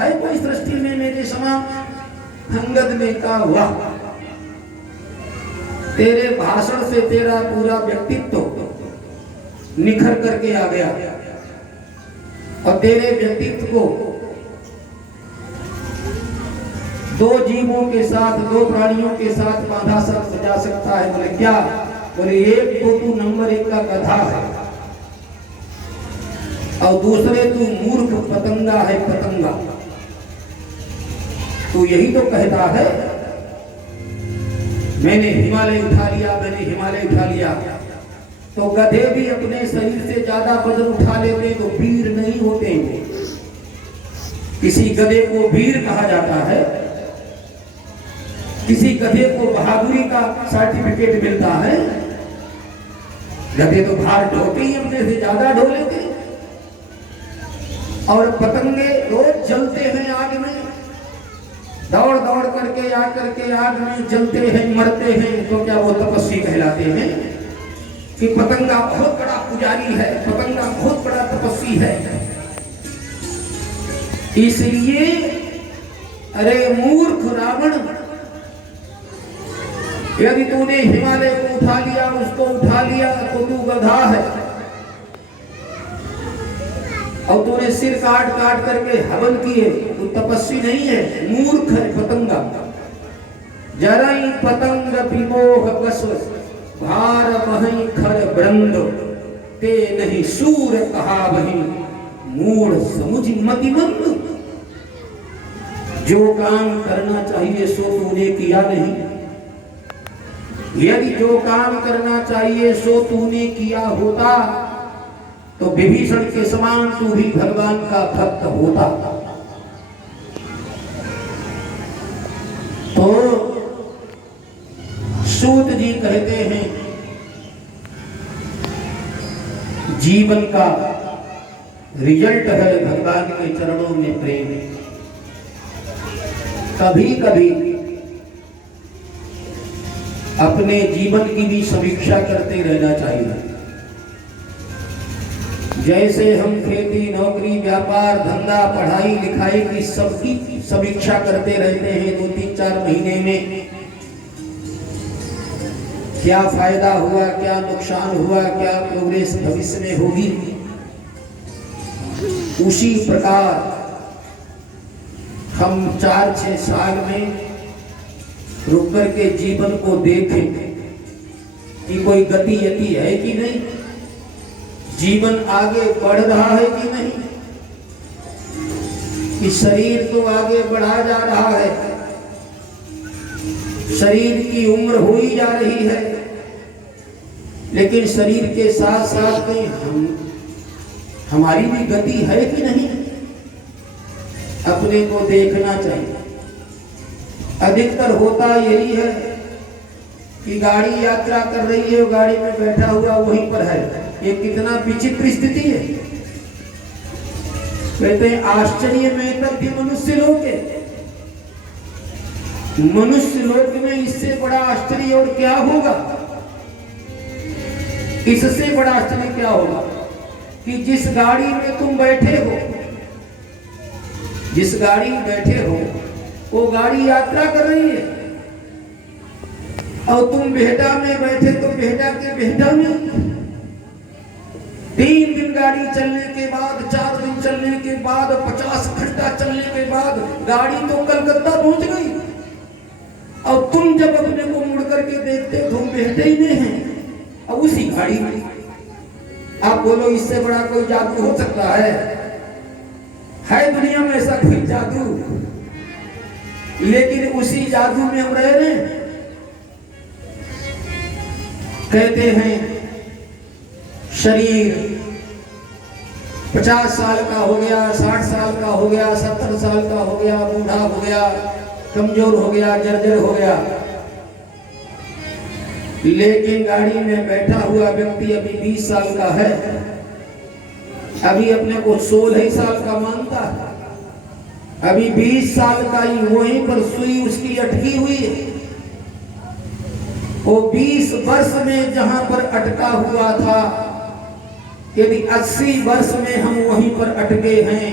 है कोई सृष्टि में मेरे समान? अंगद ने कहा वाह, तेरे भाषण से तेरा पूरा व्यक्तित्व निखर करके आ गया और तेरे व्यक्तित्व को दो जीवों के साथ, दो प्राणियों के साथ बांधा जा सकता है। बोले क्या? बोले एक तो तू नंबर 1 का गधा है और दूसरे तू मूर्ख पतंगा है, पतंगा। तू यही तो कहता है मैंने हिमालय उठा लिया, मैंने हिमालय उठा लिया। तो गधे भी अपने शरीर से ज्यादा वजन उठा लेते तो वीर नहीं होते। किसी गधे को वीर कहा जाता है, किसी गधे को बहादुरी का सर्टिफिकेट मिलता है। गधे तो भार ढोते ही अपने से ज्यादा ढो लेते, और पतंगे रोज जलते हैं आग में, दौड़ दौड़ करके आकर के आग में जलते हैं, मरते हैं। तो क्या वो तपस्वी कहलाते हैं? कि पतंगा बहुत बड़ा पुजारी है, पतंगा बहुत बड़ा तपस्वी है। इसलिए अरे मूर्ख रावण, यदि तूने हिमालय को उठा लिया, उसको उठा लिया, तो तू गधा है। और तूने सिर काट काट करके हवन किए, तू तपस्वी नहीं है, मूर्ख है, पतंगा। जरई पतंग विमोह बस भार बहई खर ब्रंद, ते नहीं सूर कहा वही मूढ़ समुझ मतिमंद। जो काम करना चाहिए सो तूने किया नहीं, यदि जो काम करना चाहिए सो तूने किया होता तो विभीषण के समान तू भी भगवान का भक्त होता। तो सूत जी कहते हैं जीवन का रिजल्ट है भगवान के चरणों में प्रेम। कभी कभी अपने जीवन की भी समीक्षा करते रहना चाहिए। जैसे हम खेती, नौकरी, व्यापार, धंधा, पढ़ाई लिखाई की सबकी समीक्षा करते रहते हैं 2-3-4 महीने में, क्या फायदा हुआ, क्या नुकसान हुआ, क्या प्रोग्रेस भविष्य में होगी, उसी प्रकार हम 4-6 साल में रुक कर के जीवन को देखें कि कोई गति यति है कि नहीं, जीवन आगे बढ़ रहा है कि नहीं, कि शरीर तो आगे बढ़ा जा रहा है, शरीर की उम्र हो ही जा रही है, लेकिन शरीर के साथ साथ में हमारी भी गति है कि नहीं, अपने को देखना चाहिए। अधिकतर होता यही है कि गाड़ी यात्रा कर रही है, गाड़ी में बैठा हुआ वहीं पर है। ये कितना विचित्र स्थिति है। कहते हैं आश्चर्य में तब भी मनुष्य लोक है। मनुष्य लोक में इससे बड़ा आश्चर्य और क्या होगा? इससे बड़ा आश्चर्य क्या होगा कि जिस गाड़ी में तुम बैठे हो, जिस गाड़ी में बैठे हो वो गाड़ी यात्रा कर रही है, और तुम बेहटा में बैठे तो बेहटा के बेहटा में 3 दिन गाड़ी चलने के बाद, 4 दिन चलने के बाद, 50 घंटा चलने के बाद गाड़ी तो कलकत्ता पहुंच गई, और तुम जब अपने को मुड़ करके देखते तुम बेहटे ही में हैं और उसी गाड़ी में। आप बोलो इससे बड़ा कोई जादू हो सकता है? है दुनिया में ऐसा कोई जादू? लेकिन उसी जादू में हम रह रहे हैं। कहते हैं शरीर 50 साल का हो गया, 60 साल का हो गया, 70 साल का हो गया, बूढ़ा हो गया, कमजोर हो गया, जर्जर हो गया, लेकिन गाड़ी में बैठा हुआ व्यक्ति अभी 20 साल का है, अभी अपने को 16 साल का मानता है, अभी 20 साल का ही वहीं पर सुई उसकी अटकी हुई है। वो 20 वर्ष में जहां पर अटका हुआ था, यदि 80 वर्ष में हम वहीं पर अटके हैं